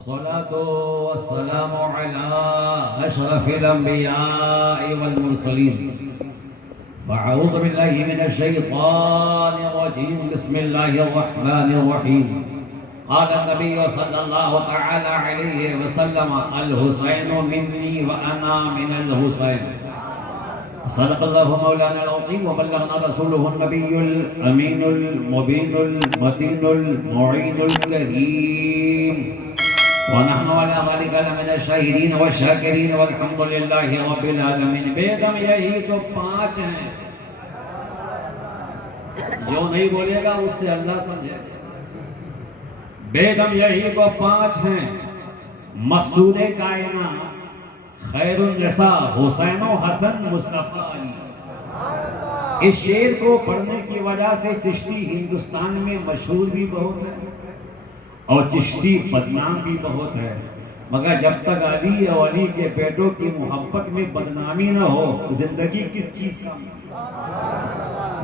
الصلاة والسلام على أشرف الأنبياء والمرسلين فأعوذ بالله من الشيطان الرجيم بسم الله الرحمن الرحيم قال النبي صلى الله تعالى عليه وسلم الحسين مني وأنا من الحسين صدق الله مولانا العظيم وبلغنا رسوله النبي الأمين المبين المتين المعين الكريم ونحن على ذلك لمن الشاهدين والشاکرین والحمد للہ رب العالمین۔ بیگم یہی تو 5 ہیں، جو نہیں بولے گا اس سے اللہ سمجھے۔ بیگم یہی تو 5 ہیں، مقصود کائنات خیر النساء حسین و حسن مصطفیٰ علی۔ اس شعر کو پڑھنے کی وجہ سے چشتی ہندوستان میں مشہور بھی بہت ہے اور چشتی بدنام بھی بہت ہے، مگر جب تک علی اور علی کے بیٹوں کی محبت میں بدنامی نہ ہو زندگی کس چیز کا؟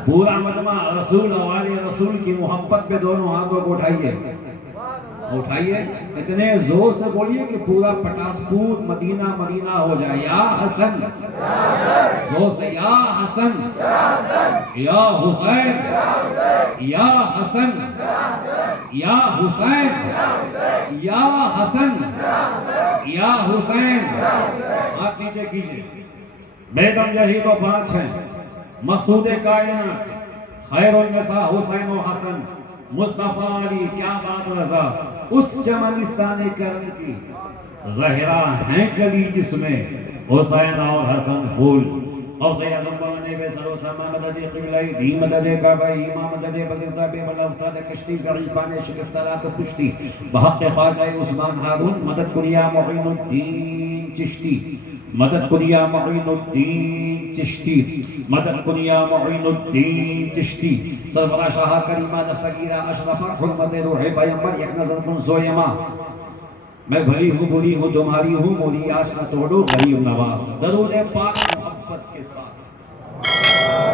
پورا مجمع رسول اور آل رسول کی محبت پہ دونوں ہاتھوں کو اٹھائیے، اتنے زور سے بولیے کہ پورا پٹاسپور مدینہ مدینہ ہو جائے۔ یا حسن، زور سے یا حسن، یا حسین، یا حسن، یا حسین، یا حسن، یا حسین۔ ہاتھ نیچے کیجئے۔ بیگم یہی تو 5 ہیں، مقصود کائنات خیر النساء حسین و حسن مصطفیٰ علی۔ کیا بات رضا، اس چمنستان کرم کی زہرا ہیں کبھی جس میں حسین اور حسن پھول۔ اور سید زمانے بے سر و سما مدد قبلہ دی مدد کعبہ امام مدد بدر بے بلا افتاد کشتی ضعیفان شکست رات پشتی بحق خواجہ عثمان ہارون مدد کنیا معین الدین چشتی، مدد کنیا معین الدین چشتی، مدد کنیا معین الدین چشتی۔ سرورہ شاہ کریمہ دستگیرہ اشرف حرمت روح پیمبر یک نظر کن سویما۔ میں بھلی ہوں بری ہوں تمہاری ہوں مولی آس نہ توڑو غریب نواز۔ درود پاک محبت کے ساتھ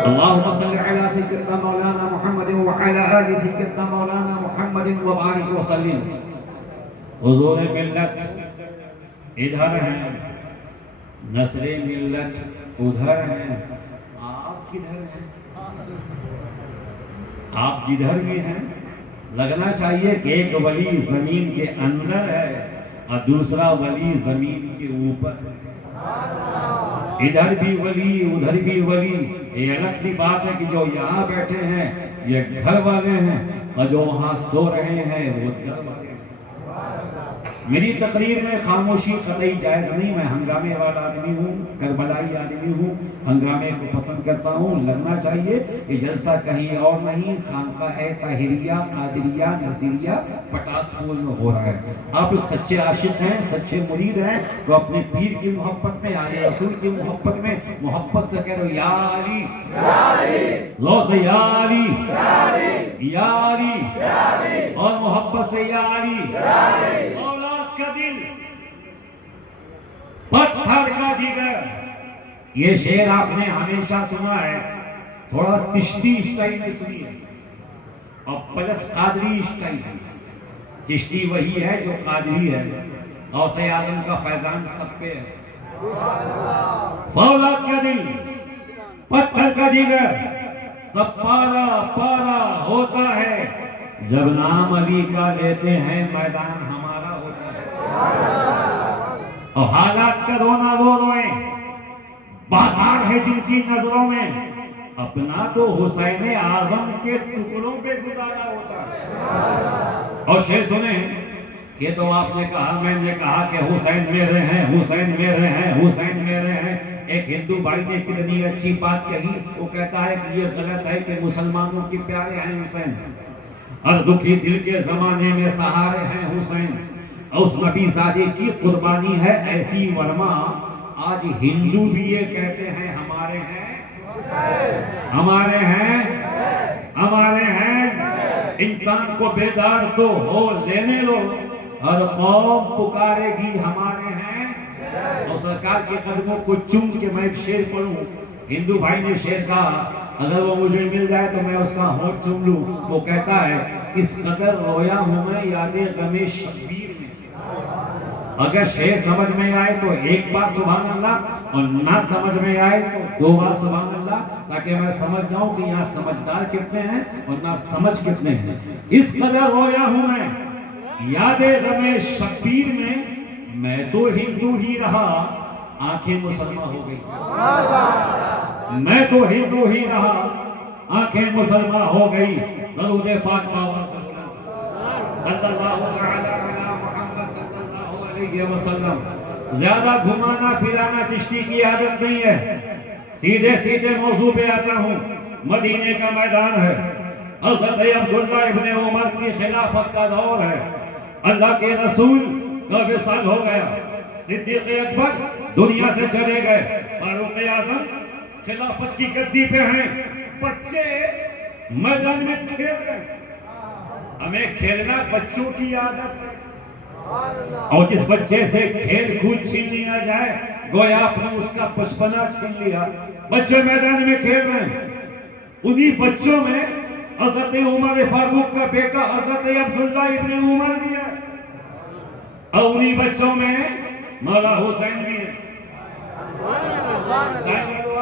اللہم صلی علی سیدنا مولانا محمد وعلی آل سیدنا مولانا محمد وبارک وسلم۔ حضور ملت ادھر ہیں، نصر ملت ادھر ہیں، آپ کدھر ہیں؟ آپ جدھر بھی ہیں لگنا چاہیے کہ ایک ولی زمین کے اندر ہے اور دوسرا ولی زمین کے اوپر ہے۔ ادھر بھی ولی ادھر بھی ولی۔ یہ الگ سی بات ہے کہ جو یہاں بیٹھے ہیں یہ گھر والے ہیں اور جو وہاں سو رہے ہیں وہ در والے ہیں۔ میری تقریر میں خاموشی قطعی جائز نہیں، میں ہنگامے والا آدمی ہوں، کربلائی آدمی ہوں، ہنگامے کو پسند کرتا ہوں۔ لگنا چاہیے کہ جلسہ کہیں اور نہیں، خانقاہ طاہریہ قادریہ نصیریہ پٹاسپور میں ہو رہا ہے۔ آپ ایک سچے عاشق ہیں، سچے مرید ہیں تو اپنے پیر کی محبت میں آل رسول کی محبت میں محبت سے کہہ رہو یا علی، لو سے یا علی، یا علی، اور محبت سے یا علی۔ اولاد کا دل پتھر کا جگر، یہ شعر آپ نے ہمیشہ سنا ہے، تھوڑا چشتی اسٹائل میں سنی ہے اور پلس قادری اسٹائل ہے۔ چشتی وہی ہے جو قادری ہے، غوث اعظم کا فیضان سب پہ ہے۔ فولاد کا دل پتھر کا جگر، سب پارا پارا ہوتا ہے جب نام علی کا لیتے ہیں میدان ہمارا ہوتا ہے۔ اور حالات کا رونا وہ روئیں، بازار ہے جن کی نظروں میں، اپنا تو حسین اعظم کے ٹکڑوں پہ گزارا ہوتا ہے۔ اور شعر سنیں، یہ تو آپ نے کہا میں نے کہا کہ حسین میرے ہیں، حسین میرے ہیں، حسین میرے ہیں۔ ایک ہندو بھائی نے کتنی اچھی بات کہی، وہ کہتا ہے کہ یہ غلط ہے کہ مسلمانوں کے پیارے ہیں حسین، اور دکھی دل کے زمانے میں سہارے ہیں حسین، اس نبی زادے کی قربانی ہے ایسی ورما۔ آج ہندو بھی یہ کہتے ہیں ہمارے ہیں، ہمارے ہیں، ہمارے ہیں۔ انسان کو بیدار تو ہو لینے لو، ہر قوم پکارے گی ہمارے ہیں۔ اور سرکار کے قدموں کو چوم کے میں ایک شعر پڑھوں، ہندو بھائی نے شعر کہا اگر وہ مجھے مل جائے تو میں اس کا ہونٹ چوم لوں۔ وہ کہتا ہے اس قدر رویا ہوں میں یاد غم شبیر میں، اگر شے سمجھ میں آئے تو ایک بار سبحان اللہ اور نہ سمجھ میں آئے تو دو بار سبحان اللہ، تاکہ میں سمجھ جاؤں کہ یہاں سمجھدار کتنے ہیں اور نہ سمجھ کتنے ہیں۔ اس قدر رویا ہوں میں یاد غم شبیر میں تو ہندو ہی رہا آنکھیں مسلمہ ہو گئی، میں تو ہندو ہی رہا آنکھیں مسلمہ ہو گئی۔ درود پاک بابا صلی اللہ علیہ وسلم۔ زیادہ گھمانا پھرانا چشتی کی عادت نہیں ہے، سیدھے سیدھے موضوع پہ آتا ہوں۔ مدینے کا میدان ہے، حضرت عبداللہ ابن عمر کی خلافت کا دور ہے، اللہ کے رسول کا وصال ہو گیا، صدیق اکبر دنیا سے چلے گئے، فاروق اعظم خلافت کی گدی پہ ہیں، بچے میدان میں کھیل رہے ہیں۔ ہمیں کھیلنا بچوں کی عادت ہے، اور جس بچے سے کھیل کود چھین لیا جائے گویا آپ نے اس کا بچپنا چھین لیا۔ بچے میدان میں کھیل رہے ہیں، انہی بچوں میں حضرت عمر فاروق کا بیٹا حضرت عبداللہ ابن عمر بھی ہے، اور انہی بچوں میں مولا حسین بھی ہے۔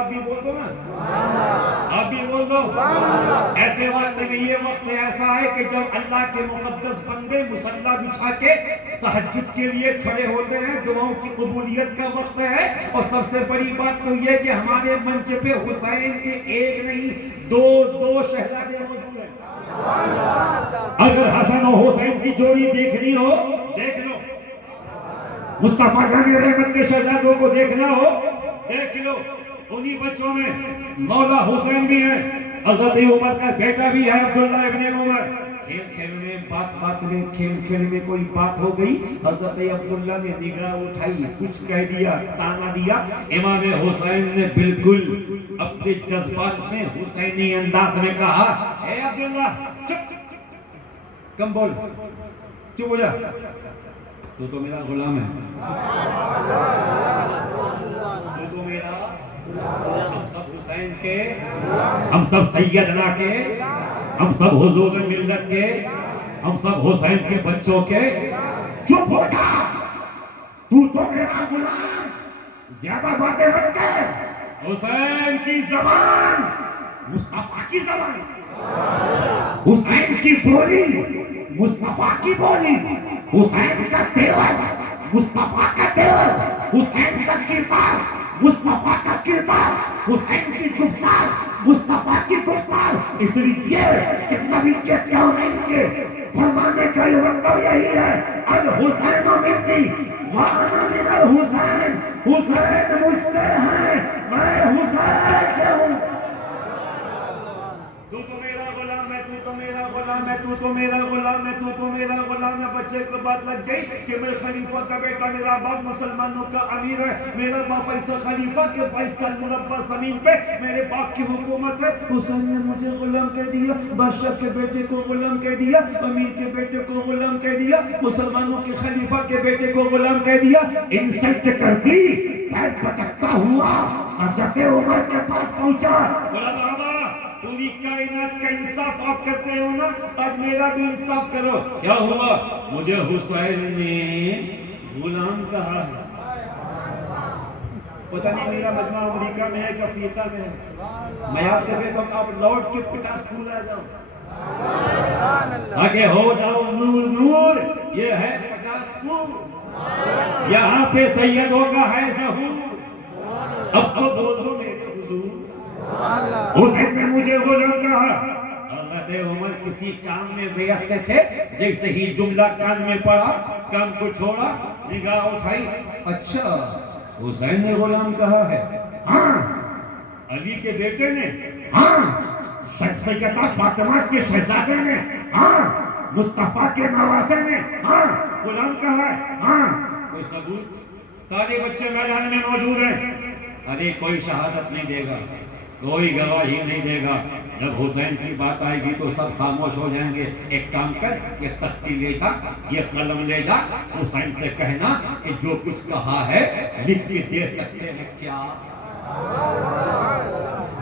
آپ بھی بول دو نا، آپ بھی بول دو۔ ایسے وقت میں یہ وقت ایسا ہے کہ جب اللہ کے مقدس بندے مصلی بچھا کے تہجد کے لیے کھڑے ہوتے ہیں، دعاؤں کی قبولیت کا وقت ہے، اور سب سے بڑی بات تو یہ کہ ہمارے منچ پہ حسین کے ایک نہیں دو شہزادے موجود ہیں۔ اگر حسن و حسین کی جوڑی دیکھنی ہو دیکھ لو، مصطفیٰ جان رحمت کے شہزادوں کو دیکھنا ہو دیکھ لو، انہی بچوں میں مولا حسین بھی ہے، حضرت عمر کا بیٹا بھی ہے عبداللہ ابن عمر۔ کھیل کھیل میں بات میں کھیل کھیل میں کوئی بات ہو گئی، حضرت عبداللہ نے نگاہ اٹھائی، کچھ کہہ دیا، تانا دیا۔ امام حسین نے بالکل اپنے جذبات میں حسینی انداز میں کہا، اے عبداللہ چپ کم بول، چپ ہو جا، تو میرا غلام ہے، تو میرا، ہم سب حسین کے، ہم سب سیدنا کے، ہم سب حضور ملت کے، ہم سب حسین کے بچوں کے، چپ ہو جا، تو میرا غلام، زیادہ باتیں مت کر۔ حسین کی زبان مصطفیٰ کی زبان، حسین کی بولی مصطفیٰ کی بولی، حسین کا تیور مصطفیٰ کا تیور، حسین کا کردار مصطفیٰ کا کردار، حسین کی گفتار مصطفیٰ کی گفتار۔ اس لیے کہ نبی کے کونین کے فرمانے کا یہ مطلب یہی ہے، الحسین منی وانا من الحسین، حسین مجھ سے ہے میں حسین سے ہوں۔ تو میرا غلام ہے، تو میرا غلام ہے، تو میرا غلام ہے، تو میرا غلام ہے۔ بچے کو بات لگ گئی کہ میں خلیفہ کا بیٹا، میرا باپ مسلمانوں کا امیر ہے، میرا باپ ایسا خلیفہ کہ 22 سال مربع زمین پہ میرے باپ کی حکومت ہے۔ حسین نے مجھے غلام کہہ دیا، بادشاہ کے بیٹے کو غلام کہہ دیا، امیر کے بیٹے کو غلام کہہ دیا، مسلمانوں کے خلیفہ کے بیٹے کو غلام کہہ دیا، انسلٹ کر دی۔ پیر پٹکتا ہوا حضرت عمر کے پاس پہنچا، بولا بابا پوری کائنات کا انصاف آپ کرتے ہو نا، آج میرا بھی انصاف کرو۔ کیا ہوا؟ مجھے حسین نے غلام کہا ہے۔ پتہ نہیں میرا مجمع امریکہ میں ہے کہ افریقہ میں ہے، میں آپ سے کہتا ہوں آپ لوٹ کے پٹاس پھول آ جاؤ، آگے ہو جاؤ نور نور۔ یہ ہے پٹاس پھول، یہاں پہ سیدوں کا ہے ظہور۔ اب تو بول دو میرے حضور، حسین نے مجھے غلام کہا۔ حضرت عمر کسی کام میں ویست تھے، جیسے ہی جملہ کان میں پڑا کام کو چھوڑا، نگاہ اٹھائی، اچھا حسین نے غلام کہا ہے، ہاں علی کے بیٹے نے، ہاں سیدہ فاطمہ کے شہزادے نے، ہاں مصطفیٰ کے نواسے نے، ہاں غلام کہا ہے، ہاں کوئی ثبوت؟ سارے بچے میدان میں موجود ہیں، ارے کوئی شہادت نہیں دے گا، کوئی گواہی نہیں دے گا۔ جب حسین کی بات آئے گی تو سب خاموش ہو جائیں گے۔ ایک کام کر، یہ تختی لے جا، یہ قلم لے جا، حسین سے کہنا کہ جو کچھ کہا ہے لکھ کے دے سکتے ہیں کیا؟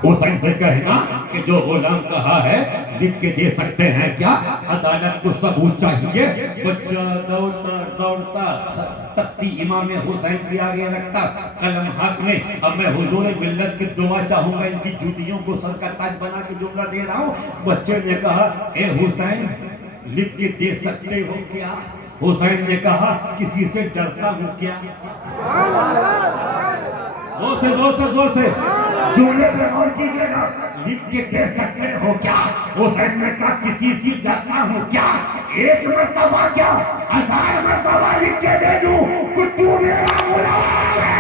حسین سے کہنا کہ جو غلام کہا ہے لکھ کے دے سکتے ہیں کیا؟ عدالت کو ثبوت چاہیے۔ بچہ دوڑتا دوڑتا تختی امام حسین کے آگے رکھتا، قلم ہاتھ میں۔ اب میں حضور ملت کی دعا چاہوں گا، ان کی جوتیوں کو سر کا تاج بنا کے جملہ دے رہا ہوں۔ بچے نے کہا اے حسین لکھ کے دے سکتے ہو کیا؟ حسین نے کہا کسی سے ڈرتا ہوں کیا؟ زور سے جملے پہ غور کیجیے گا۔ لکھ کے دے سکتے ہو کیا؟ حسین نے کہا کسی سے ڈرتا ہوں کیا؟ ایک مرتبہ کیا 1000 مرتبہ لکھ کے دے دوں کہ تو میرا غلام ہے۔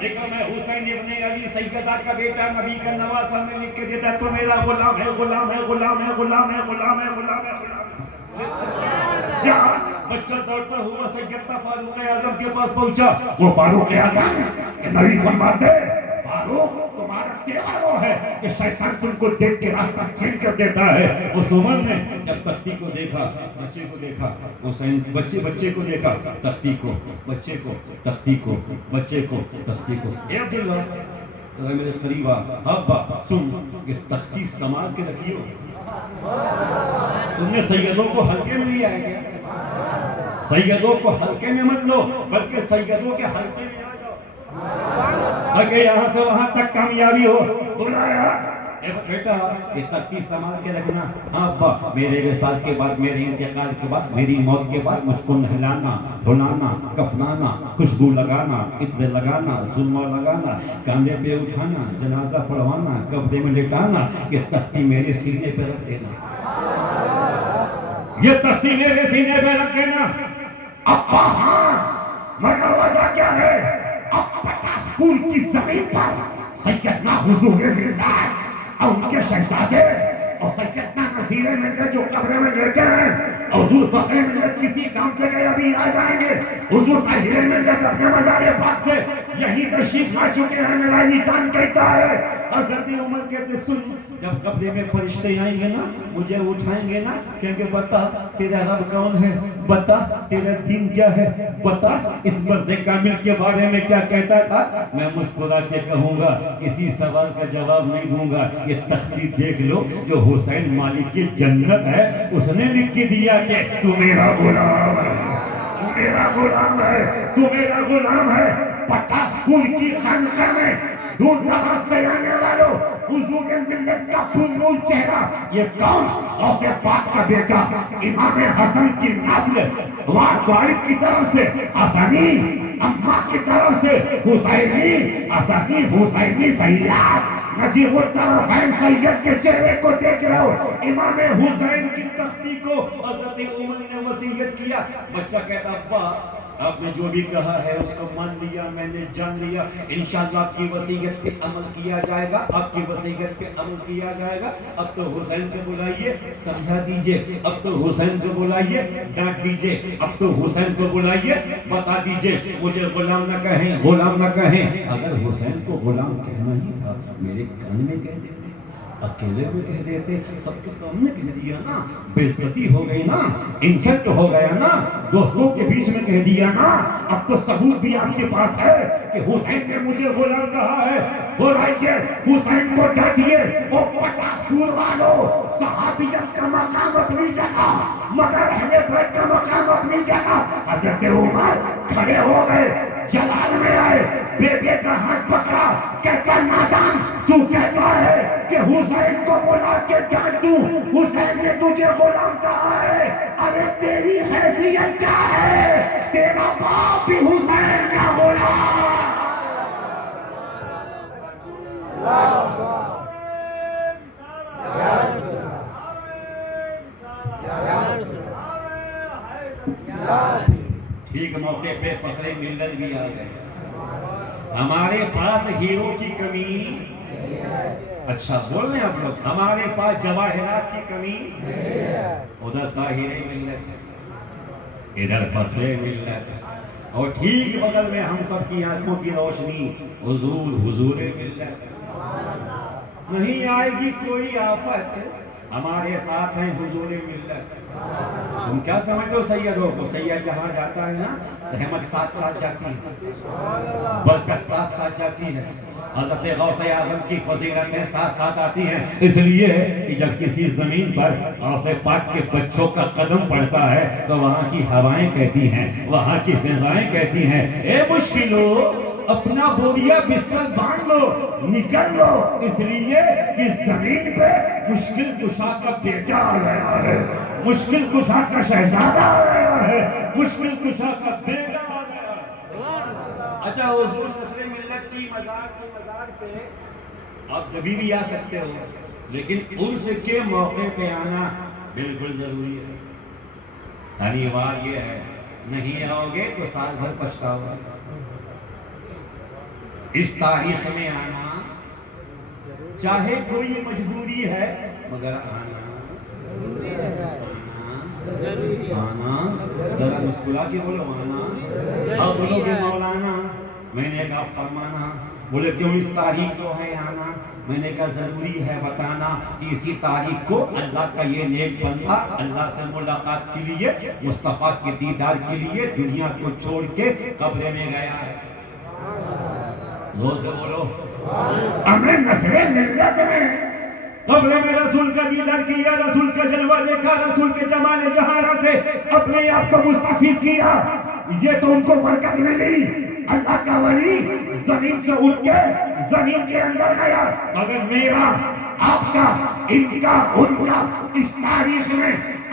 دیکھا میں حسین ابن علی سیدہ کا بیٹا نبی کا نواسا میں لکھ کے دیتا تو میرا غلام ہے، غلام ہے، غلام ہے، غلام ہے، غلام ہے، غلام ہے، غلام ہے۔ جہاں بچہ دوڑتا ہوا سیدنا فاروق اعظم کے پاس پہنچا، وہ فاروق اعظم کہ نبی فرماتے فاروق تمہارا تیور وہ ہے کہ شیطان تم کو دیکھ کے راستہ چینج کر دیتا ہے۔ اس عمر نے جب تختی کو دیکھا، بچے کو دیکھا، حسین بچے کو دیکھا، تختی کو، بچے کو، تختی کو، بچے کو، تختی کو۔ اے عبداللہ میرے قریب ابا سن کہ تختی سنبھال کے رکھیو۔ تم نے سیدوں کو ہلکے میں لیا ہے کیا؟ سیدوں کو ہلکے میں مت لو، بلکہ سیدوں کے ہلکے میں آ جاؤ اگر یہاں سے وہاں تک کامیابی ہو۔ بلایا اے بیٹا یہ تختی سنبھال کے رکھنا۔ ہاں ابا میرے وصال کے بعد، میرے انتقال کے بعد، میری موت کے بعد مجھ کو نہلانا، دھلانا، کفنانا، خوشبو لگانا، عطر لگانا، سرما لگانا، کاندھے پہ اٹھانا، جنازہ پڑھوانا، قبرے میں لٹانا، یہ تختی میرے سینے پہ رکھ دینا، یہ تختی میرے سینے پہ رکھ دینا۔ ابا ہاں مگر وجہ کیا ہے؟ اب 50 پور کی زمین پر سیدنا حضور ملت اور ان کے شہزادے اور سیدنا نصیر ملت جو قبر میں لیٹے ہیں، اور حضور فخر ملت کسی کام سے گئے ابھی آ جائیں گے، حضور طاہر ملت اپنے مزار پاک سے یہی تشریف لا چکے ہیں۔ میرا میدان کہتا ہے حضرت عمر کہتے سن جب قبر میں فرشتے آئیں گے نا، مجھے اٹھائیں گے نا، کہیں گے بتا تیرا رب کون ہے، بتا تیرا دین کیا ہے، بتا اس مرد کامل کے بارے میں کیا کہتا تھا۔ میں مسکرا کے کہوں گا کسی سوال کا جواب نہیں دوں گا۔ یہ تختی دیکھ لو جو حسین مالک کی جنت ہے، اس نے لکھ کے دیا کہ تو میرا غلام ہے، تو میرا غلام ہے، تو میرا غلام ہے۔ 50 پور کی خانقاہ میں دور دراز سے آنے والوں حضور ملت کا پرنور چہرہ، یہ کون؟ غوث پاک کا بیٹا امام حسن کی نسل، والد کی طرف سے حسنی، اماں کی طرف سے حسینی، حسنی حسینی سیاد، نجیب الطرفین سید کے چہرے کو دیکھ رہے ہو۔ امام حسین کی تختی کو حضرت عمر نے وصیت کیا۔ بچہ کہتا ابا آپ نے جو بھی کہا ہے اس کو مان لیا، میں نے جان لیا، انشاءاللہ آپ کی وصیت پہ عمل کیا جائے گا، آپ کی وصیت پہ عمل کیا جائے گا۔ اب تو حسین کو بلائیے، سمجھا دیجئے، اب تو حسین کو بلائیے، ڈانٹ دیجئے، اب تو حسین کو بلائیے، بتا دیجئے، مجھے غلام نہ کہیں، غلام نہ کہیں۔ اگر حسین کو غلام کہنا ہی تھا میرے کان میں کہہ دیتے، اکیلے میں کہہ دیتے، سب کے سامنے کہہ دیا نا، بے عزتی ہو گئی نا، انسلٹ ہو گیا نا، دوستوں کے بیچ میں کہہ دیا نا۔ اب تو ثبوت بھی آپ کے پاس ہے کہ حسین نے مجھے غلام کہا ہے۔ بلائیے حسین کو، ڈانٹیے۔ وہ 50 پور والوں، صحابیت کا مقام اپنی جگہ مگر اہل بیت کا مقام اپنی جگہ۔ حضرت عمر کھڑے ہو گئے، جلال میں آئے، بیٹے کا ہاتھ پکڑا، کہتا نادان تو کہتا ہے کہ حسین کو بلا کے ڈانٹ دوں، حسین نے تجھے غلام کہا ہے، ارے تیری حیثیت کیا ہے؟ تیرا باپ بھی حسین کا غلام۔ ٹھیک موقع پہ فخر ملت بھی آ گئے۔ ہمارے پاس ہیرو کی کمی، اچھا بول رہے ہیں آپ لوگ، ہمارے پاس جواہرات کی کمی، ادھر طاہر ملت، ادھر فخر ملت، اور ٹھیک بغل میں ہم سب کی آنکھوں کی روشنی حضور ملت۔ نہیں آئے گی کوئی آفت، ہمارے ساتھ ہیں حضور ملت. تم کیا سمجھتے ہو سیدوں کو؟ سید جہاں جاتا ہے نا رحمت ساتھ ساتھ جاتی ہے, برکت ساتھ ساتھ جاتی ہے, حضرت غوث اعظم کی فضیلتیں ساتھ ساتھ آتی ہیں. اس لیے کہ جب کسی زمین پر غوث پاک کے بچوں کا قدم پڑتا ہے تو وہاں کی ہوائیں کہتی ہیں, وہاں کی فضائیں کہتی ہیں, اے مشکلو اپنا بوریا بستر باندھ لو, نکل لو, اس لیے کہ زمین پہ مشکل کشا کا بیٹا آ گیا ہے, مشکل کشا کا شہزادہ آ گیا ہے, مشکل کشا کا بیٹا آ گیا ہے. اچھا حضور نصر ملت کی مزار پہ آپ کبھی بھی آ سکتے ہو, لیکن عرس کے موقع پہ آنا بالکل ضروری ہے. یعنی بات یہ ہے, نہیں آؤ گے تو سال بھر پچھتاؤ گے. اس تاریخ میں آنا چاہے کوئی مجبوری ہے مگر آنا ذرا مسکرا کے بولو آنا. اب بولو گے مولانا, میں نے کہا فرمانا. بولے کیوں اس تاریخ کو ہے آنا؟ میں نے کہا ضروری ہے بتانا کہ اسی تاریخ کو اللہ کا یہ نیک بندہ اللہ سے ملاقات کے لیے, مصطفیٰ کے دیدار کے لیے دنیا کو چھوڑ کے قبر میں گیا ہے. زور سے بولو, ہمیں نصر ملت نے قبر میں رسول کا دیدار کیا, رسول کا جلوہ دیکھا, رسول کے جمال جہارہ سے اپنے آپ کو مستفیض کیا. یہ تو ان کو برکت ملی. اللہ کا ولی زمین سے اٹھ کے زمین کے اندر گیا, مگر میرا آپ کا ان کا ان کا اس تاریخ میں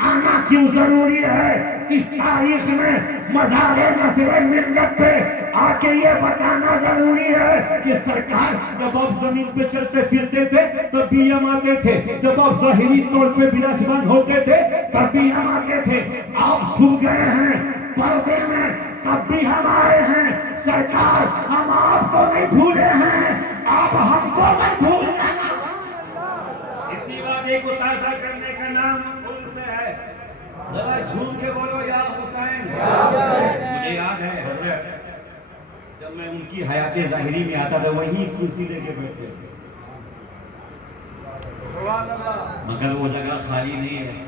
آنا کیوں ضروری ہے؟ اس تاریخ میں مزار نصر ملت پہ آ کے یہ بتانا ضروری ہے کہ سرکار جب آپ زمین پہ چلتے پھرتے تھے تب بھی ہم آتے تھے, جب آپ ظاہری طور پہ براجمان ہوتے تھے تب بھی ہم آتے تھے. آپ چھپ گئے ہیں پردے میں تب بھی ہم آئے ہیں. سرکار ہم آپ کو نہیں بھولے ہیں, آپ ہم کو مت بھولنا. اسی وعدے کو تازہ کرنے کا نام عرس ہے. ذرا جھوم کے بولو یا حسین. مجھے یاد ہے حضرت جب میں ان کی حیات ظاہری میں آتا تھا وہی کرسی لے کے بیٹھتے تھے, مگر وہ جگہ خالی نہیں ہے.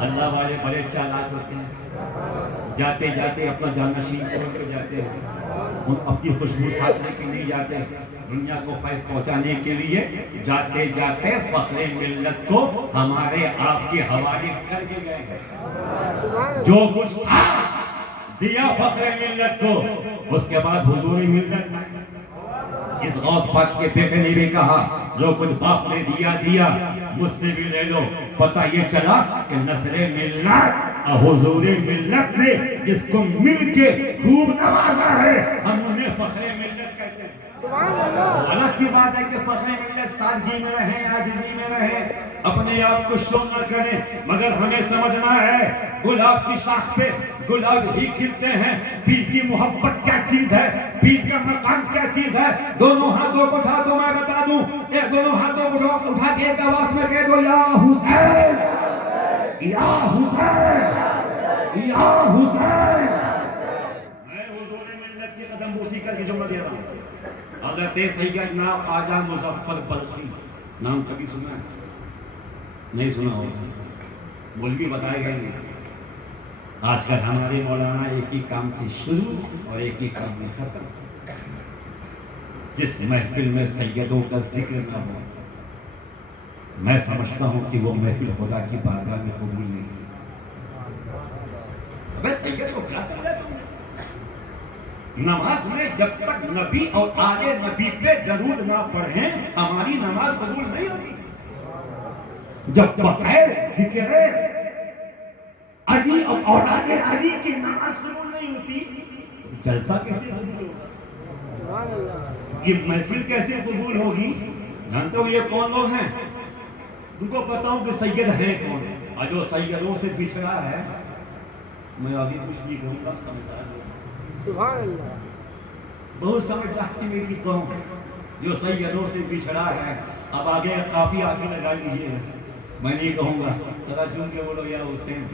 اللہ والے بڑے چالاک ہوتے ہیں, جاتے جاتے اپنا جانشین چھوڑ کے جاتے ہیں. ان اپنی خوشبو ساتھ لے کے نہیں جاتے, دنیا کو فیض پہنچانے کے لیے جاتے جاتے فخر ملت کو ہمارے آپ کے حوالے کر کے گئے ہیں. جو کچھ تھا دیا فخر ملت کو. اس کے بعد حضور ملت اس غوث پاک کے بیٹے نے بھی کہا جو کچھ باپ نے دیا مجھ سے بھی لے لو. پتہ یہ چلا کہ نصر ملت حضور ملت نے جس کو مل کے خوب نوازا ہے ہم انہیں فخر ملت کہتے ہیں. الگ کی بات ہے کہ فخر ملت سادگی میں رہیں, عاجزی میں رہیں, اپنے آپ کو شو نہ کریں, مگر ہمیں سمجھنا ہے گلاب کی شاخ پہ گلاب ہی کھلتے ہیں. پیر کی محبت کیا چیز ہے, پیر کا مقام کیا چیز ہے. دونوں ہاتھوں کو اٹھا دو, میں بتا دوں, ایک دونوں ہاتھوں کو اٹھا کے ایک آواز میں کہہ دو یا حسین یا حسین یا حسین. میں حضور ملت کی قدم بوسی کر کے جملہ دے رہا ہوں. حضرت سیدنا خواجہ مظفر بلخی نام کبھی سنا ہے؟ نہیں سنا ہوگا, مولوی بتائے گئے نہیں. آج کل ہمارے مولانا ایک ہی کام سے شروع اور ایک ہی کام میں ختم. جس محفل میں سیدوں کا ذکر نہ ہو میں سمجھتا ہوں کہ وہ محفل خدا کی بارگاہ میں قبول نہیں. میں سید کو کیا سمجھا تم نے؟ نماز میں جب تک نبی اور آل نبی پہ درود نہ پڑھیں ہماری نماز قبول نہیں ہوگی. جب بغیر ذکر علی اور اولاد علی کی نماز قبول نہیں ہوتی جلسہ کیسے قبول ہوگا؟ یہ محفل کیسے قبول ہوگی؟ جانتے ہو یہ کون لوگ ہیں؟ تم کو بتاؤں کہ سید ہے کون ہے. اور جو سیدوں سے بچھڑا ہے میں ابھی کچھ نہیں کہوں گا, سمجھدار سبحان اللہ, بہت سمجھدار کی میری قوم جو سیدوں سے بچھڑا ہے. اب آگے کافی آگے لگا لیجیے, میں نہیں کہوں گا, ذرا جھوم کے بولو یا حسین.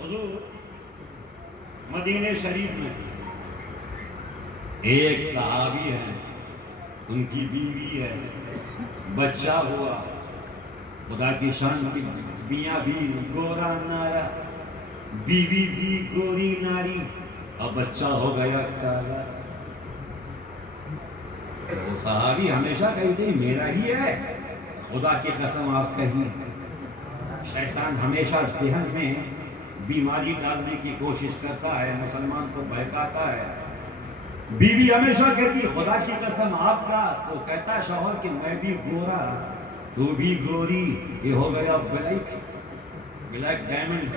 حضور مدینہ شریف میں ایک صحابی ہے, ان کی بیوی ہے, بچہ ہوا, خدا کی شان کی میاں بھی گورا نارا، بیوی بھی گوری ناری، اب بچہ ہو گیا کالا۔ وہ صحابی ہمیشہ کہتے ہیں میرا ہی ہے، خدا کی قسم آپ کہیں۔ شیطان ہمیشہ ذہن میں بیماری ڈالنے کی کوشش کرتا ہے، مسلمان کو بہکاتا ہے۔ بیوی ہمیشہ کہتی خدا کی قسم آپ کا، تو کہتا ہے شوہر کہ میں بھی گورا تو بھی گوری، یہ ہو گیا بلیک ڈائمنڈ۔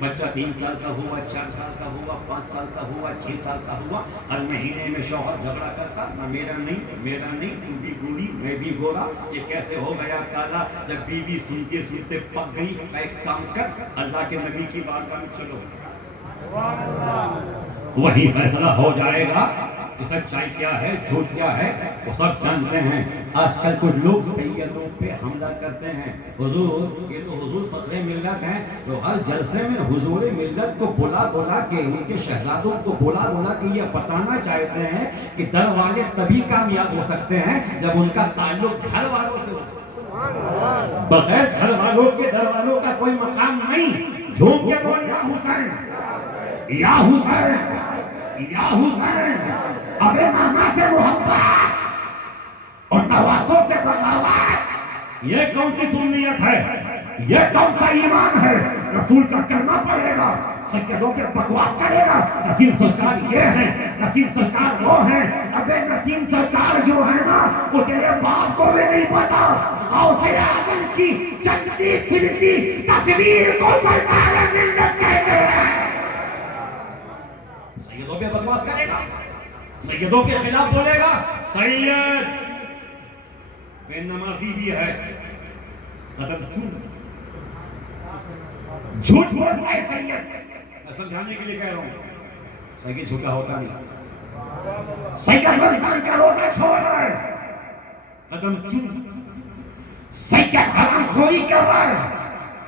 بچہ 3 سال کا ہوا، 4 سال کا ہوا، 5 سال کا ہوا، 6 سال کا ہوا، ہر مہینے میں شوہر جھگڑا کرتا، نہ میرا نہیں، تو بھی گوری میں بھی گورا، یہ کیسے ہو گیا کالا؟ جب بیوی سنتے سنتے پک گئی، ایک کام کر، اللہ کے نبی کی بارگاہ میں چلو، وہی فیصلہ ہو جائے گا کہ سچائی کیا ہے، جھوٹ کیا ہے، وہ سب جانتے ہیں۔ آج کل کچھ لوگ سیدوں پہ حملہ کرتے ہیں، حضور یہ تو حضور فخر ملت ہیں، تو ہر جلسے میں حضور ملت کو بلا بلا کے، ان کے شہزادوں کو بلا بلا کے یہ بتانا چاہتے ہیں کہ در والے تبھی کامیاب ہو سکتے ہیں جب ان کا تعلق گھر والوں سے ہو۔ بغیر گھر والوں کے در والوں کا کوئی مقام نہیں۔ جھوٹ کے بول یا حسین، یا حسین، یا حسین، ابے ماما سے محبت اور نواسوں سے بغاوت، یہ کون سی سنیت ہے؟ یہ کون سا ایمان ہے؟ رسول کا کلمہ پڑھے گا، سیدوں پہ بکواس کرے گا، نسیم سرکار یہ ہیں، نسیم سرکار وہ ہیں۔ ابے نسیم سرکار جو ہے نا، وہ تیرے باپ کو بھی نہیں پتا، غوث اعظم کی چلتی پھرتی تصویر کو سرکار ملت کہتے ہیں۔ سیدوں پہ بکواس کرے گا، سیدوں کے خلاف بولے گا، سید بے نمازی بھی ہے، قدم جھوٹ بولتا ہے سید۔ میں سمجھانے کے لیے کہہ رہا ہوں، سید جھوٹا ہوتا نہیں۔ سید رمضان کا روزہ چھوڑ رہا ہے، قدم چوم۔ سید حرام خوری کر رہا ہے،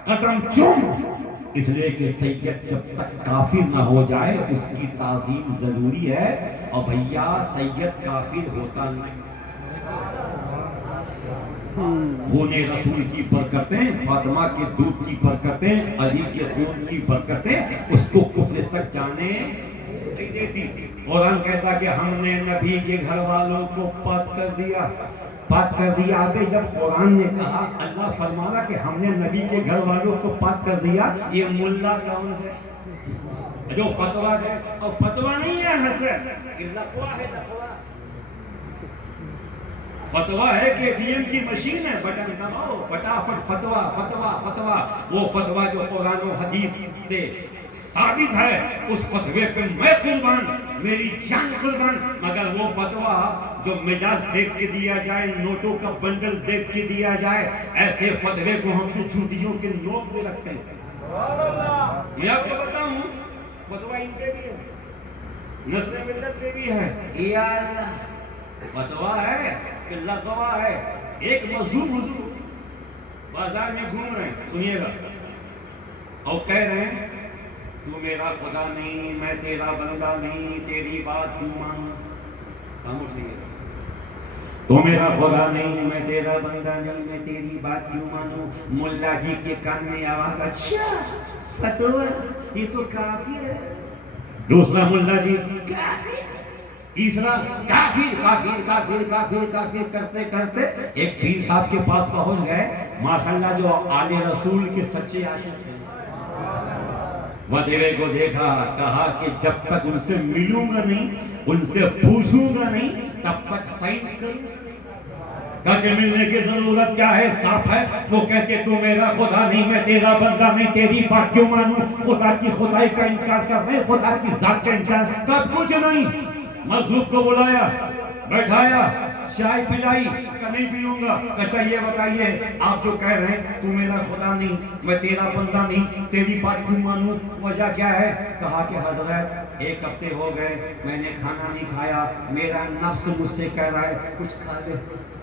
قدم چوم۔ اس لیے کہ سید جب تک کافر نہ ہو جائے اس کی تعظیم ضروری ہے، اور بھیا سید کافر ہوتا نہیں۔ خون رسول کی برکتیں، فاطمہ کے دودھ کی برکتیں، علی کے خون کی برکتیں اس کو کفر تک جانے نہیں دیتی۔ قرآن کہتا کہ ہم نے نبی کے گھر والوں کو پاک کر دیا، پاک کر دیا۔ ابے جب قرآن نے کہا، اللہ فرمانا کہ ہم نے نبی کے گھر والوں کو پاک کر دیا، یہ ملا کون ہے جو فتویٰ دے؟ اور فتویٰ نہیں ہے حضرت، یہ لقوہ ہے، لقوہ۔ فتویٰ ہے کہ اے ٹی ایم کی مشین ہے، بٹن دباؤ فٹافٹ فتویٰ فتویٰ فتویٰ۔ وہ فتویٰ جو قرآن و حدیث سے ثابت ہے، اس فتوے پہ میں قربان، میری جان قربان۔ مگر وہ فتویٰ جو مجاز دیکھ کے دیا جائے، نوٹوں کا بنڈل دیکھ کے دیا جائے، ایسے فتوے کو ہم نے جوتیوں کے نوک میں رکھتے ہیں۔ یہ آپ کو بتاؤں، فتویٰ ان کے بھی ہے، نسل ملت کے بھی ہے۔ یا اللہ، فتویٰ ہے کہ لغوہ ہے۔ ایک مظلوم حضور بازار میں گھوم رہے ہیں، سنیے گا، اور کہہ رہے ہیں تو میرا خدا نہیں، میں تیرا بندہ نہیں، تیری بات کیوں مانوں؟ خاموش نہیں ہے، تو میرا خدا نہیں، میں تیرا بندہ نہیں، میں تیری بات کیوں مانوں؟ ملا جی کے کان میں آواز، اچھا فتویٰ یہ تو کافر ہے۔ دوسرا ملا جی کافر، تیسرا کافر کافر کافر کافر کافر کرتے کرتے ایک پیر صاحب کے پاس پہنچ گئے، ماشاءاللہ جو آل رسول کے سچے عاشق ہیں۔ ودیوے کو دیکھا، کہا کہ جب تک ان سے ملوں گا نہیں، ان سے پوچھوں گا نہیں، تب تک سائن کروں۔ کہا کہ ملنے کی ضرورت کیا ہے، صاف ہے۔ وہ کہتے تو میرا خدا نہیں، میں تیرا بندہ نہیں، تیری بات کیوں مانوں؟ خدا کی خدائی کا انکار کر رہے، خدا کی ذات کا انکار، تب کچھ نہیں۔ مظلوم کو بلایا، بیٹھایا، چائے پلائی، کہ نہیں پیوں گا۔ اچھا یہ بتائیے، آپ جو کہہ رہے ہیں تو میرا خدا نہیں، میں تیرا بندہ نہیں، تیری بات کیوں مانوں، وجہ کیا ہے؟ کہا کہ حضرت 1 ہفتے ہو گئے میں نے کھانا نہیں کھایا، میرا نفس مجھ سے کہہ رہا ہے کچھ کھا لے،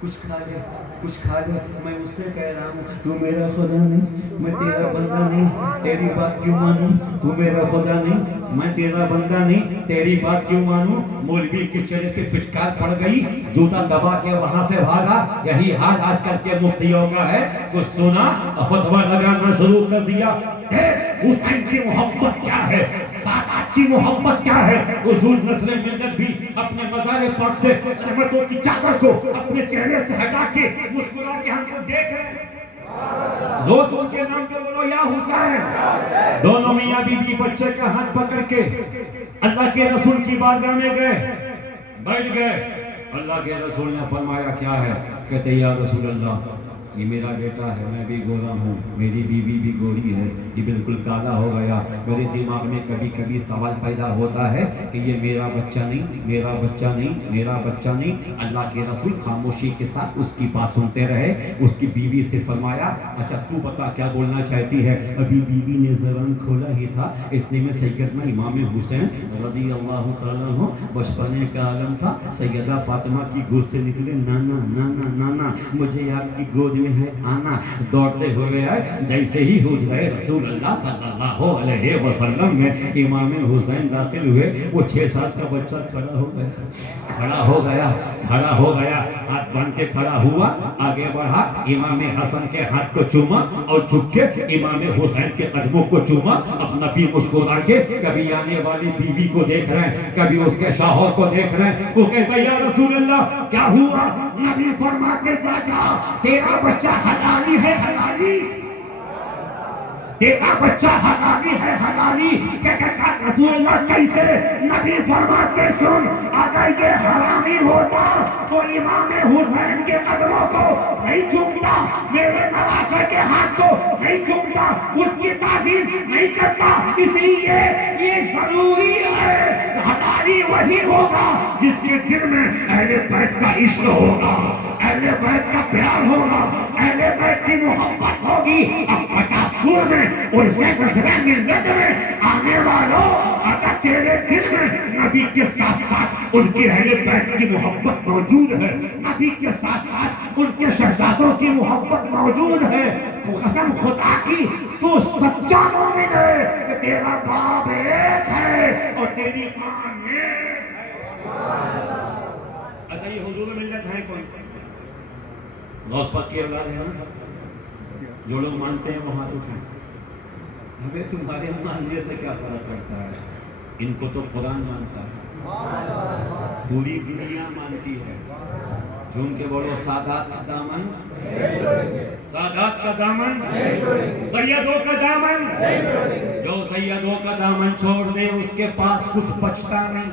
کچھ کھا لے، کچھ کھا لے۔ میں اس سے کہہ رہا ہوں تو میرا خدا نہیں، میں تیرا بندہ نہیں، تیری بات کیوں مانوں، تو میرا خدا نہیں، میں تیرا بندہ نہیں، تیری بات کیوں مانوں؟ مولوی کے چہرے پہ فٹکار پڑ گئی، جوتا دبا کے وہاں سے بھاگا۔ یہی حال آج کل کے مفتیوں کا ہے، کچھ سنا فتویٰ لگانا شروع کر دیا۔ حسین کی محبت کیا ہے، سادات کی محبت کیا ہے؟ حضور نسل ملت بھی اپنے مزار پاک سے رحمتوں کی چادر کو اپنے چہرے سے ہٹا کے مسکرا کے ہم کو دیکھ رہے ہیں۔ دوست ان کے نام پہ بولو یا حسین۔ دونوں میاں بیوی بچے کا ہاتھ پکڑ کے اللہ کے رسول کی بارگاہ میں گئے، بیٹھ گئے۔ اللہ کے رسول نے فرمایا کیا ہے؟ کہتے یا رسول اللہ یہ میرا بیٹا ہے، میں بھی گورا ہوں، میری بیوی بھی گوری ہے، یہ بالکل کالا ہو گیا۔ میرے دماغ میں کبھی کبھی سوال پیدا ہوتا ہے کہ یہ میرا بچہ نہیں، میرا بچہ نہیں، میرا بچہ نہیں۔ اللہ کے رسول خاموشی کے ساتھ اس کی بات سنتے رہے۔ اس کی بیوی سے فرمایا اچھا تو بتا کیا بولنا چاہتی ہے؟ ابھی بیوی نے زبان کھولا ہی تھا، اتنے میں سیدنا امام حسین رضی اللہ تعالیٰ عنہ بچپنے کا عالم تھا، سیدہ فاطمہ کی گود سے نکلے، نانا نانا نانا مجھے آپ کی گود میں ہے آنا۔ دوڑتے ہوئے آئے، جیسے ہی حجرہ رسول اللہ صلی اللہ علیہ وسلم میں امام حسین داخل ہوئے، وہ 6 سال کا بچہ کھڑا ہو گیا، کھڑا ہو گیا، کھڑا ہو گیا، ہاتھ باندھ کے کھڑا ہوا، آگے بڑھا، امام حسن کے ہاتھ کو چوما اور جھک کے امام حسین کے قدموں کو چوما۔ اپنا بھی مسکرا کے کبھی آنے والی بیوی کو دیکھ رہے ہیں، کبھی اس کے شوہر کو دیکھ رہے ہیں۔ وہ کہتا ہے یا رسول اللہ کیا ہوا؟ نبی فرماتے چاچا تیرا بچہ حلالی ہے، حلالی، تیرا بچہ حلالی ہے، حلالی۔ کہتا رسول اللہ کیسے؟ نبی فرماتے سن، اگر یہ حرامی ہوتا تو امام حسین کے قدموں کو نہیں چومتا، میرے نواسے کے ہاتھ کو نہیں چومتا، اس کی تعظیم نہیں کرتا۔ اس لیے یہ ضروری ہے حلالی وہی ہوگا جس کے دل میں اہل بیت کا عشق ہوگا، اہل بیت کا پیار ہوگا، اہل بیت کی محبت ہوگی۔ اب 50 پور میں اور سلسلہ ملت میں آنے والوں، اگر تیرے دل میں نبی کے ساتھ ساتھ ان کے اہل بیت کی محبت موجود ہے، نبی کے ساتھ ساتھ ان کے شہزادوں کی محبت موجود ہے، تو قسم خدا کی تو سچا مومن ہے کہ تیرا باپ ایک ہے اور تیری ماں ایک ہے۔ اچھا یہ حضور ملت ہے کون؟ غوث پاک کی اولاد ہے نا؟ جو لوگ مانتے ہیں وہ ہاتھ اٹھائیں۔ ہمیں تمہارے ماننے سے کیا فرق پڑتا ہے؟ ان کو تو قرآن مانتا ہے، پوری دنیا مانتی ہے۔ جھوم کے بولو سادات کا دامن، سادات کا دامن، سیدوں کا دامن، جو سیدوں کا دامن چھوڑ دے اس کے پاس کچھ بچتا نہیں،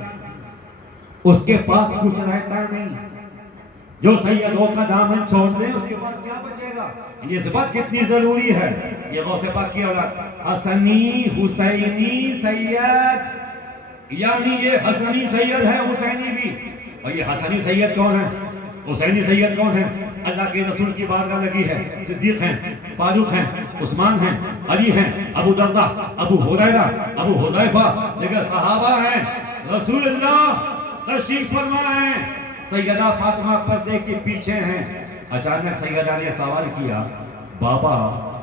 اس کے پاس کچھ رہتا نہیں۔ جو سیدوں کا دامن چھوڑ دے اس کے پاس کیا بچے گا؟ یہ بات کتنی ضروری ہے۔ یہ غوث پاک کی اولاد حسنی حسینی سید، یعنی یہ حسنی سید ہے، حسینی بھی۔ اور یہ حسنی سید کون ہے؟ حسینی سید کون ہے؟ اللہ کے رسول کی بارگاہ لگی ہے، صدیق ہیں، فاروق ہیں، عثمان ہیں، علی ہیں، ابو دردہ، ابو ہریرہ، ابو حذیفہ، لیکن صحابہ ہیں، رسول اللہ تشریف فرما ہیں، سیدہ فاطمہ پردے کے پیچھے ہیں۔ اچانک سیدہ نے سوال کیا بابا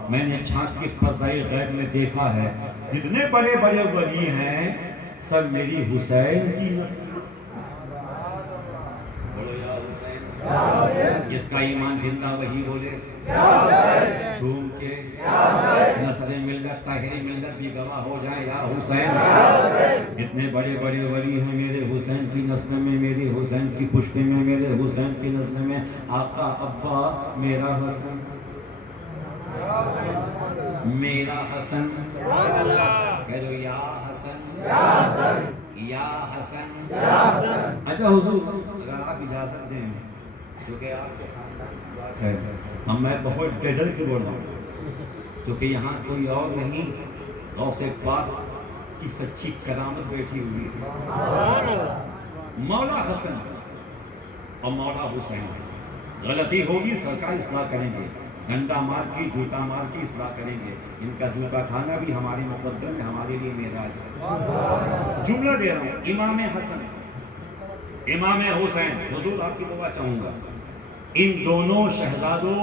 میں نے چھانٹ کے پردہ غیب میں دیکھا ہے جتنے بڑے بڑے ولی ہیں سب میری حسین کی نسل، بولو یا حسین، جس کا ایمان زندہ وہی بولے جھوم کے، نسل ملت طاہری ملت بھی گواہ ہو جائے یا حسین۔ جتنے بڑے بڑے ولی ہیں میرے حسین کی نسل میں، میرے حسین کی پشت میں، میرے حسین کی نسل میں، آقا ابا میرا حسن، میرا حسن، کہہ دو یا حسن، یا حسن۔ اچھا حضور اگر آپ اجازت دیں کیونکہ آپ کے خاندان کی بات ہے، ہم میں بہت ڈر کے بول رہا ہوں کیونکہ یہاں کوئی اور نہیں، غوث پاک کی سچی کرامت بیٹھی ہوئی ہے، مولا حسن اور مولا حسین۔ غلطی ہوگی سرکار اصلاح کریں گے، ڈنڈا مار کی جوتا مار کی اصلاح کریں گے، ان کا جوتا کھانا بھی ہماری مقدم ہے، ہمارے لیے معراج ہے۔ جملہ دے رہا ہوں، امام حسن امام حسین، حضور آپ کی دعا چاہوں گا، ان دونوں شہزادوں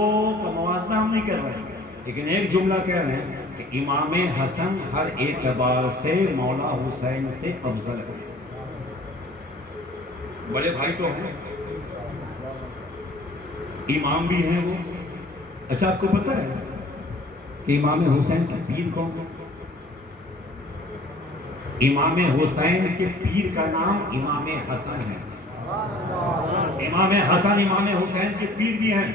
کا موازنہ ہم نہیں کر رہے ہیں لیکن ایک جملہ کہہ رہے ہیں کہ امام حسن ہر اعتبار سے مولا حسین سے افضل ہے. بڑے بھائی تو ہیں, امام بھی ہیں وہ. اچھا آپ کو پتا ہے کہ امام حسین کے پیر کون ہے؟ امام حسین کے پیر کا نام امام حسن ہے. امام حسن امام حسین کے پیر بھی ہیں,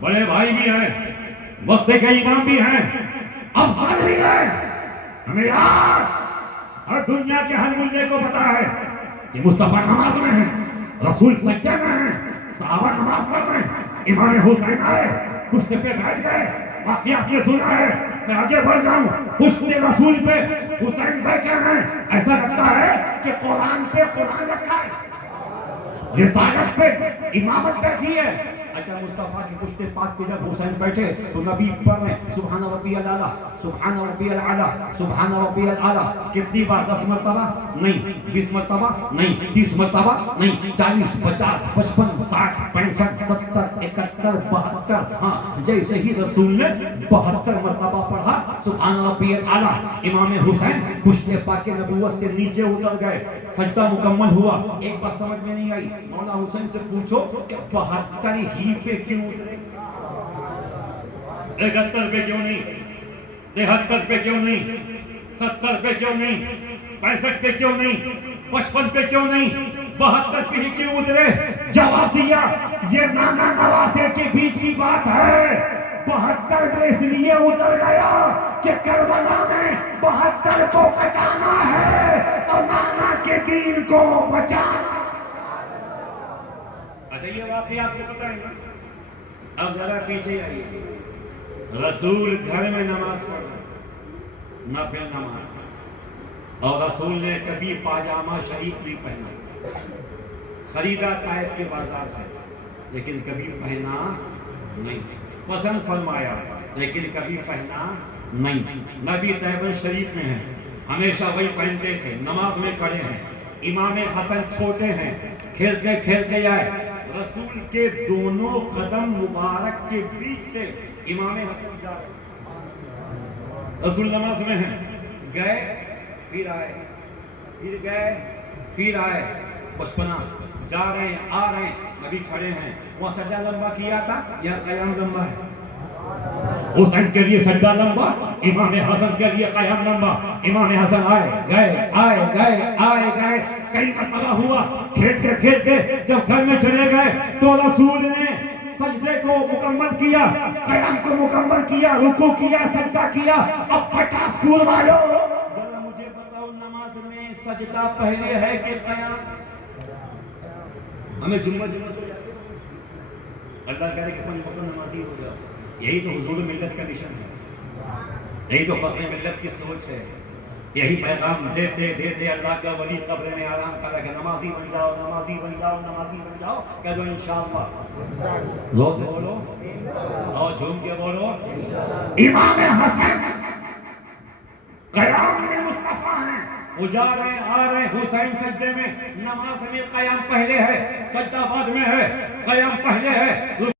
بڑے بھائی بھی ہیں, وقت کے امام بھی ہیں, افضل بھی ہیں. ہمیں یاد ہر دنیا کے ہر ملے کو پتا ہے کہ مصطفیٰ نماز میں ہیں, رسول سجدے میں ہیں, صحابہ نماز پڑھ رہے ہیں, امام حسین آئے کشتے پہ بیٹھ گئے. واقعہ آپ یہ سنا ہے, میں آگے بڑھ جاؤں, کشتے رسول پہ حسین بیٹھے ہیں. ایسا لگتا ہے کہ قرآن پہ قرآن رکھا ہے, رسالت پہ امامت بیٹھی ہے. اچھا مصطفیٰ کی پشت پاک پہ جب حسین بیٹھے تو نبی پڑھ رہے سبحان ربی الاعلیٰ, سبحان ربی الاعلیٰ, سبحان ربی الاعلیٰ. کتنی بار؟ 10 مرتبہ نہیں, 20 مرتبہ نہیں, 30 مرتبہ نہیں, 40 50 55 60 65 70 71 72. ہاں, جیسے ہی رسول نے 72 مرتبہ پڑھا سبحان ربی الاعلیٰ, امام حسین پشت پاک نبوت سے نیچے اتر گئے. سجدہ مکمل ہوا. ایک بات سمجھ میں نہیں آئی, مولا حسین سے پوچھو کہ 72 ہی پہ کیوں اترے, 71 پہ کیوں نہیں, 73 پہ کیوں نہیں, 70 پہ کیوں نہیں, 65 پہ کیوں نہیں, 55 پہ کیوں نہیں, 72 پہ ہی کیوں اترے؟ جواب دیا, یہ نانا نواسے کے بیچ کی بات ہے. 72 میں اس لیے اتر گیا کہ کربلا میں 72 کو کٹانا ہے اور نانا کے دین کو بچانا. اچھا یہ واقعہ آپ کو پتہ ہے نا. اب ذرا پیچھے آئیے. رسول گھر میں نماز پڑھا, نفل نماز, اور رسول نے کبھی پاجامہ شریف نہیں پہنا, خریدا طائف کے بازار سے, لیکن کبھی پہنا نہیں. پسند فرمایا لیکن کبھی پہنا نہیں. نبی طیب شریف میں ہیں, ہمیشہ وہی پہنتے تھے, نماز میں کھڑے ہیں. امام حسن چھوٹے ہیں, کھیلتے کھیلتے آئے, رسول کے دونوں قدم مبارک کے بیچ سے امام حسن جا رہے, رسول نماز میں ہیں, گئے پھر آئے, پھر گئے پھر آئے, بچپنا جا رہے ہیں آ رہے ہیں, نبی کھڑے ہیں. وہ سجدہ لمبا کیا تھا یا قیام لمبا ہے؟ حسین کے لیے سجدہ لمبا, امام حسن کے لیے قیام لمبا. امام حسن آئے گئے آئے گئے آئے گئے, کئی مرتبہ ہوا. کھیلتے کھیلتے جب گھر میں چلے گئے تو رسول نے سجدے کو مکمل کیا, قیام کو مکمل کیا, رکوع کیا, سجدہ کیا. اب 50 پور والوں ذرا مجھے بتاؤ, نماز میں سجدہ پہلے ہے کہ قیام؟ ہمیں جمعہ ہو جاتے, اللہ کہہ رہے کہ 5 وقت نمازی ہو جاؤ. یہی تو حضور ملت کا مشن ہے, یہی تو فخر ملت کی سوچ ہے. یہی پیغام دیتے دیتے اللہ کا ولی قبر میں آرام کرا کہ نمازی بن جاؤ, نمازی بن جاؤ, نمازی بن جاؤ. کہہ دو انشاءاللہ, زور سے بولو اور جھوم کے بولو. امام حسن قیام میں مصطفیٰ ہیں, وہ جا رہے ہیں آ رہے ہیں. حسین سجدے میں, نماز میں قیام پہلے ہے, سجدہ بعد میں ہے, قیام پہلے ہے.